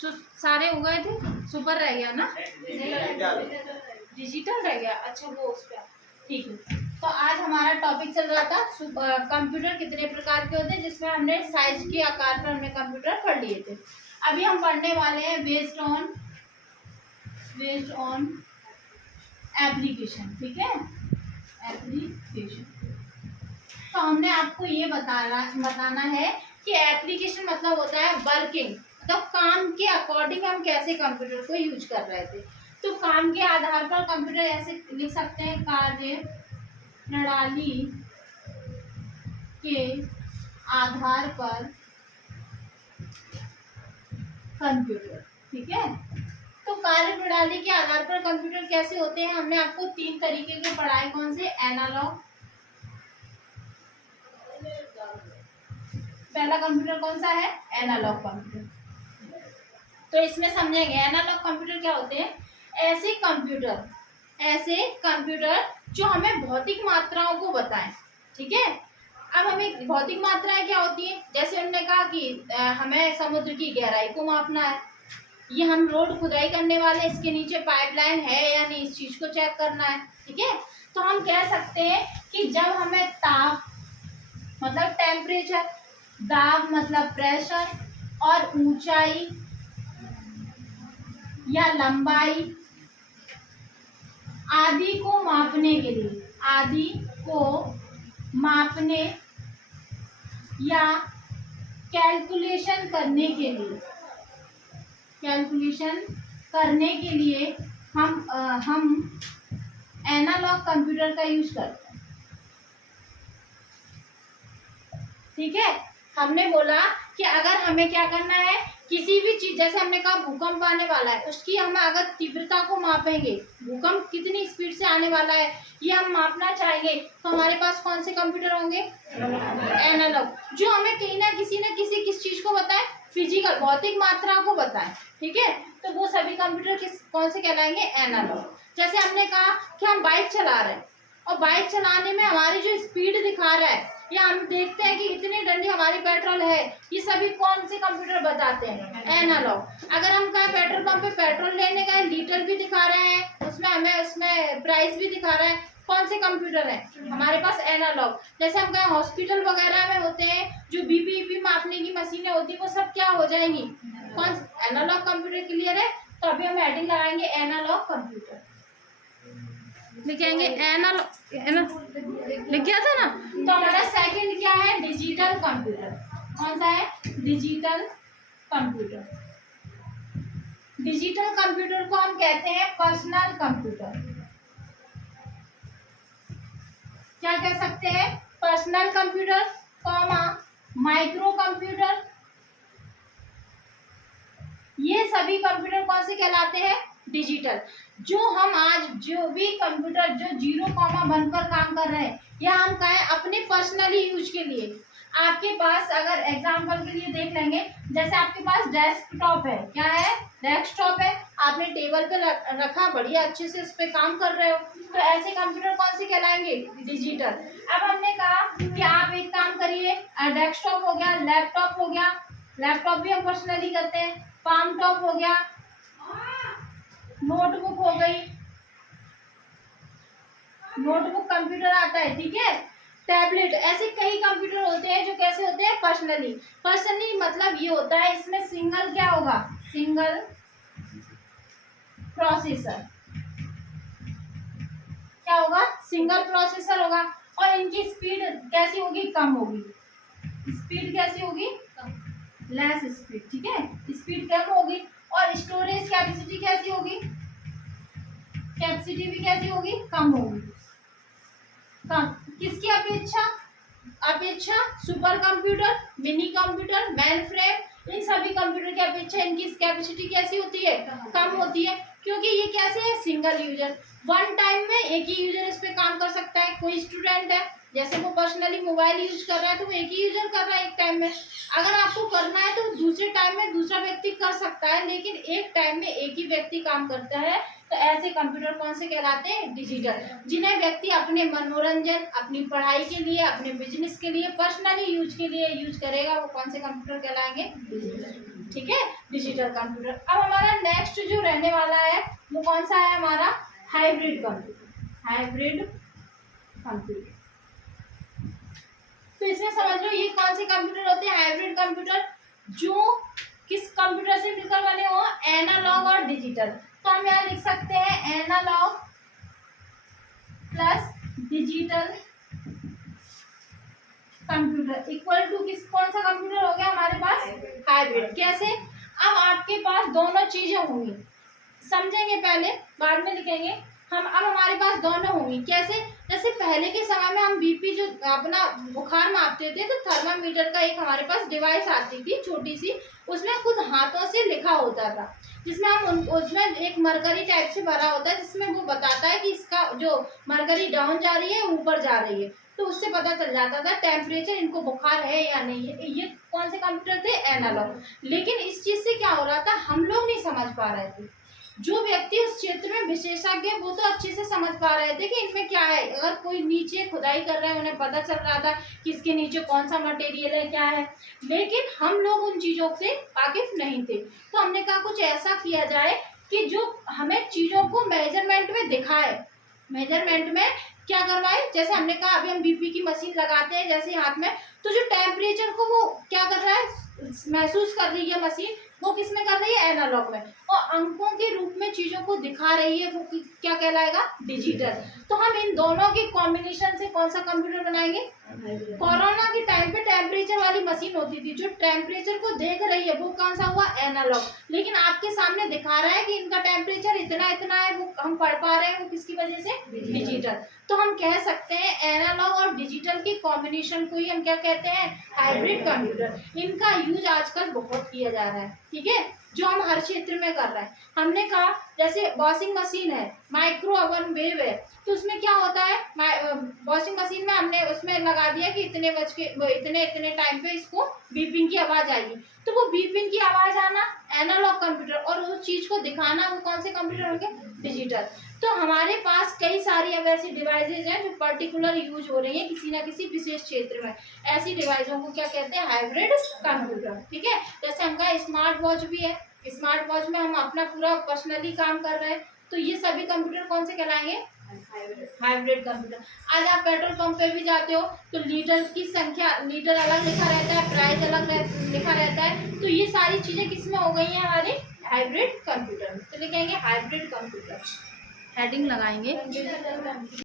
तो सारे हो गए थे, सुपर रह गया ना, डिजिटल रह गया। अच्छा वो उस पर ठीक है। तो आज हमारा टॉपिक चल रहा था कंप्यूटर कितने प्रकार के होते हैं, जिसमें हमने साइज के आकार पर हमने कंप्यूटर पढ़ लिए थे। अभी हम पढ़ने वाले हैं बेस्ड ऑन एप्लीकेशन। ठीक है, एप्लीकेशन। तो हमने आपको ये बताना है कि एप्लीकेशन मतलब होता है वर्किंग, मतलब काम के अकॉर्डिंग हम कैसे कंप्यूटर को यूज कर रहे थे। तो काम के आधार पर कंप्यूटर ऐसे लिख सकते हैं, कार्य प्रणाली के आधार पर कंप्यूटर। ठीक है, तो कार्य प्रणाली के आधार पर कंप्यूटर कैसे होते हैं, हमने आपको 3 तरीके के पढ़ाए। कौन से? एनालॉग, पहला कंप्यूटर कौन सा है? Analog computer. तो इसमें समझेंगे एनालॉग कंप्यूटर क्या होते हैं। ऐसे कंप्यूटर जो हमें भौतिक मात्राओं को बताएं। ठीक है, अब हमें भौतिक मात्राएं क्या होती हैं, जैसे उन्होंने कहा कि हमें समुद्र की गहराई को मापना है, ये हम रोड खुदाई करने वाले, इसके नीचे पाइपलाइन है या नहीं, इस चीज को चेक करना है। ठीक है, तो हम कह सकते हैं कि जब हमें ताप मतलब टेम्परेचर, दाब मतलब प्रेशर, और ऊंचाई या लंबाई आदि को मापने या कैलकुलेशन करने के लिए हम एनालॉग कंप्यूटर का यूज करते हैं। ठीक है, हमने बोला कि अगर हमें क्या करना है, किसी भी चीज, जैसे हमने कहा भूकंप आने वाला है, उसकी हम अगर तीव्रता को मापेंगे, भूकंप कितनी स्पीड से आने वाला है ये हम मापना चाहेंगे, तो हमारे पास कौन से कंप्यूटर होंगे? एनालॉग, जो हमें कहीं ना किसी किस चीज को बताए, फिजिकल भौतिक मात्रा को बताए। ठीक है, तो वो सभी कंप्यूटर कौन से कहलाएंगे? एनालॉग। जैसे हमने कहा कि हम बाइक चला रहे हैं और बाइक चलाने में हमारी जो स्पीड दिखा रहा है, या हम देखते हैं कि इतनी डंडी हमारी पेट्रोल है, ये सभी कौन से कंप्यूटर बताते हैं? एनालॉग। अगर हम कहें पेट्रोल पंप पे पेट्रोल लेने गए, लीटर भी दिखा रहे हैं, उसमें प्राइस भी दिखा रहे हैं, कौन से कंप्यूटर है हमारे पास? एनालॉग। जैसे हम कहें हॉस्पिटल वगैरह में होते हैं जो बीपी मापने की मशीनें होती है, वो सब क्या हो जाएंगी? कौन? Analogue computer. क्लियर है? तो अभी हम हेडिंग लगाएंगे एनालॉग कंप्यूटर, लिखेंगे एनालॉग, लिख गया था ना। तो हमारा सेकंड क्या है? Digital computer. कौन सा है? Digital computer. डिजिटल कंप्यूटर को हम कहते हैं पर्सनल कंप्यूटर। क्या कह सकते हैं? Personal computer, micro computer. ये सभी कंप्यूटर कौन से कहलाते हैं? डिजिटल। जो हम आज जो भी कंप्यूटर जो 0,1 पर काम कर रहे हैं, या हम कहें अपने पर्सनली यूज के लिए, आपके पास अगर एग्जांपल के लिए देख लेंगे, जैसे आपके पास डेस्कटॉप है, क्या है? डेस्कटॉप है, आपने टेबल पे रखा, बढ़िया अच्छे से उस पर काम कर रहे हो, तो ऐसे कंप्यूटर कौन से कहलाएंगे? डिजिटल। अब हमने कहा कि आप एक काम करिए, डेस्कटॉप हो गया, लैपटॉप हो गया, लैपटॉप भी हम पर्सनली करते हैं, पाम टॉप हो गया, नोटबुक हो गई, नोटबुक कंप्यूटर आता है। ठीक है, टैबलेट, ऐसे कई कंप्यूटर होते हैं जो कैसे होते हैं? पर्सनली मतलब ये होता है, इसमें सिंगल क्या होगा? Single processor. क्या होगा? सिंगल प्रोसेसर होगा, और इनकी स्पीड कैसी होगी? कम होगी। स्पीड कैसी होगी? Less speed. ठीक है, स्पीड कम होगी, और स्टोरेज कैपेसिटी कैसी होगी? कैपेसिटी भी कैसी होगी? कम होगी। कम किसकी अपेक्षा super computer, mini computer, main frame, इन सभी कंप्यूटर की अपेक्षा इनकी कैपेसिटी कैसी होती है? कम होती है, क्योंकि ये कैसे है? सिंगल यूजर, वन टाइम में एक ही यूजर इस पे काम कर सकता है। कोई स्टूडेंट है, जैसे वो पर्सनली मोबाइल यूज कर रहा है, तो वो एक ही यूजर कर रहा है एक टाइम में। अगर आपको करना है तो दूसरे टाइम में दूसरा व्यक्ति कर सकता है, लेकिन एक टाइम में एक ही व्यक्ति काम करता है। तो ऐसे कंप्यूटर कौन से कहलाते हैं? डिजिटल। जिन्हें व्यक्ति अपने मनोरंजन, अपनी पढ़ाई के लिए, अपने बिजनेस के लिए, पर्सनली यूज के लिए यूज करेगा, वो कौन से कंप्यूटर कहलाएंगे? डिजिटल। ठीक है, डिजिटल कंप्यूटर। अब हमारा नेक्स्ट जो रहने वाला है वो कौन सा है हमारा, हाइब्रिड कंप्यूटर। हाइब्रिड कंप्यूटर, तो इसमें समझ लो ये कौन से कंप्यूटर होते हैं, हाइब्रिड कंप्यूटर, जो किस कंप्यूटर से मिलकर बने हो, एनालॉग और डिजिटल। तो हम यहाँ लिख सकते हैं analog plus digital computer equal to किस, कौन सा कंप्यूटर हो गया हमारे पास, हाइब्रिड। कैसे, अब आपके पास दोनों चीजें होंगी, समझेंगे पहले बाद में लिखेंगे हम। अब हमारे पास दोनों होंगी, कैसे, जैसे पहले के समय में हम बीपी जो अपना बुखार मापते थे तो थर्मामीटर का एक हमारे पास डिवाइस आती थी छोटी सी, उसमें खुद हाथों से लिखा होता था, जिसमें हम उसमें एक मरकरी टाइप से भरा होता है, जिसमें वो बताता है कि इसका जो मरकरी डाउन जा रही है ऊपर जा रही है, तो उससे पता चल जाता था टेम्परेचर, इनको बुखार है या नहीं है। ये कौन से कंप्यूटर थे, एनालॉग। लेकिन इस चीज से क्या हो रहा था, हम लोग नहीं समझ पा रहे थे, जो व्यक्ति उस क्षेत्र में विशेषज्ञ है वो तो अच्छे से समझ पा रहे थे कि इनमें क्या है। अगर कोई नीचे खुदाई कर रहा है उन्हें पता चल रहा था कि इसके नीचे कौन सा मटेरियल है, क्या है, लेकिन हम लोग उन चीजों से वाकिफ नहीं थे। तो हमने कहा कुछ ऐसा किया जाए कि जो हमें चीजों को मेजरमेंट में दिखाए, मेजरमेंट में क्या करवाए, जैसे हमने कहा अभी हम बीपी की मशीन लगाते हैं जैसे हाथ में, तो जो टेम्परेचर को वो क्या कर रहा है, महसूस कर रही है मशीन, वो किस में कर रही है, एनालॉग में, और अंकों के रूप में चीजों को दिखा रही है, वो क्या कहलाएगा, डिजिटल। तो हम इन दोनों के कॉम्बिनेशन से कौन सा कंप्यूटर बनाएंगे। कोरोना के टाइम पे टेम्परेचर वाली मशीन होती थी, जो टेम्परेचर को देख रही है वो कौन सा हुआ, एनालॉग, लेकिन आपके सामने दिखा रहा है कि इनका टेम्परेचर इतना इतना है, वो हम पढ़ पा रहे हैं, वो किसकी वजह से, डिजिटल। तो हम कह सकते हैं एनालॉग और डिजिटल के कॉम्बिनेशन को ही हम क्या कहते हैं, हाइब्रिड कंप्यूटर। इनका यूज आजकल बहुत किया जा रहा है, ठीक है, जो हम हर क्षेत्र में कर रहे हैं। हमने कहा जैसे वॉशिंग मशीन है, माइक्रो ओवन वेव है, तो उसमें क्या होता है, वॉशिंग मशीन में हमने उसमें लगा दिया कि इतने बज के इतने इतने टाइम पे इसको बीपिंग की आवाज आएगी, तो वो बीपिंग की आवाज आना एनालॉग कंप्यूटर, और उस चीज को दिखाना वो कौन से कंप्यूटर होंगे, डिजिटल। तो हमारे पास कई सारी अब ऐसी डिवाइसेज हैं जो पर्टिकुलर यूज हो रही है किसी ना किसी विशेष क्षेत्र में, ऐसी डिवाइसों को क्या कहते हैं, हाइब्रिड कंप्यूटर, ठीक है। जैसे हमका स्मार्ट वॉच भी है, स्मार्ट वॉच में हम अपना पूरा पर्सनली काम कर रहे हैं, तो ये सभी कंप्यूटर कौन से कहलाएंगे, हाइब्रिड कंप्यूटर। आज आप पेट्रोल पंप पे भी जाते हो तो लीटर की संख्या, लीटर अलग लिखा रहता है, प्राइस अलग लिखा रहता है, तो ये सारी चीजें किसमें हो गई हैं, हमारे हाइब्रिड कंप्यूटर। तो लिखेंगे हाइब्रिड कंप्यूटर, हेडिंग लगाएंगे।